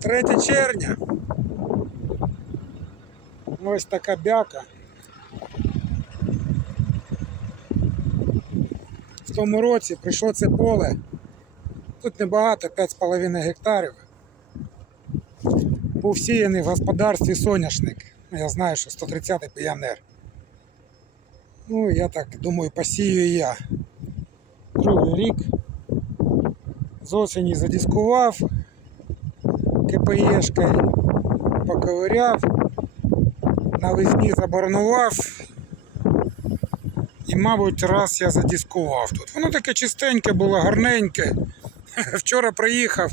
3 червня. Ось така бяка. В тому році прийшло це поле. Тут небагато, 5,5 гектарів. Був всіяний в господарстві соняшник. Ну, Я знаю, що 130-й піонер. Ну, я так думаю, посію і я. Другий рік. З осені задискував КПЄшкою, поковиряв, навесні заборонував. І, мабуть, раз я задискував тут. Воно таке чистеньке було, гарненьке. Вчора приїхав.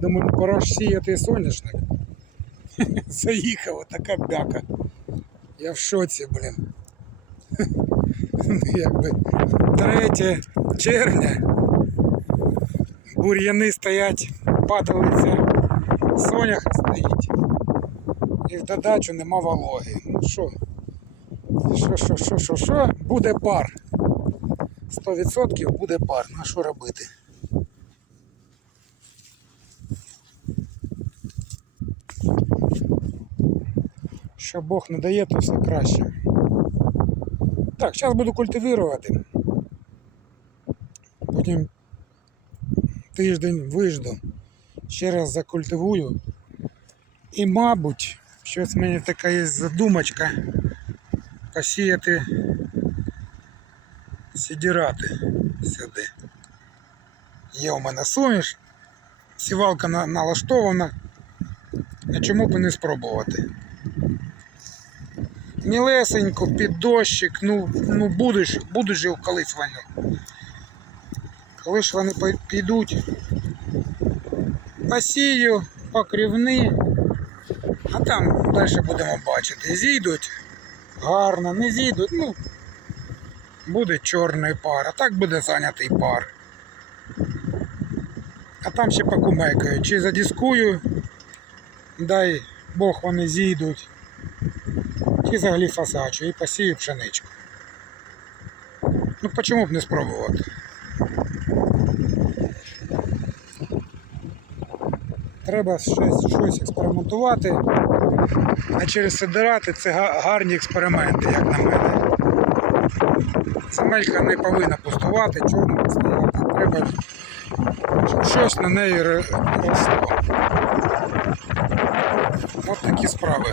Думаю, ну, пора ж сіяти соняшник. Заїхав, така бяка. Я в шоці, блін. Якби 3 червня. Бур'яни стоять, падалиця, сонях стоїть. І в додачу нема вологи. Ну що? Що, що, що, що, що? Буде пар. 100% буде пар. На що робити? Що Бог не дає, то все краще. Так, зараз буду культивувати. Потім тиждень вижду. Ще раз закультивую. І, мабуть, щось в мене така є задумочка посіяти сідірати сюди. Є у мене суміш, сівалка на- налаштована. А чому б не спробувати? Мілесенько, під дощик, ну, ну будеш, же колись вони. Коли ж вони підуть, посію, покрівни, а там далі будемо бачити. Зійдуть гарно, не зійдуть, ну, буде чорний пар, а так буде зайнятий пар. А там ще покумекаю, чи задискую, дай Бог вони зійдуть, чи загліфосачу і посію пшеничку. Ну почому б не спробувати? Треба щось, щось експериментувати, а через сидирати це гарні експерименти, як на мене. Земелька не повинна пустувати, чорно стояти. Треба, щоб щось на неї ро- росло. Ось такі справи.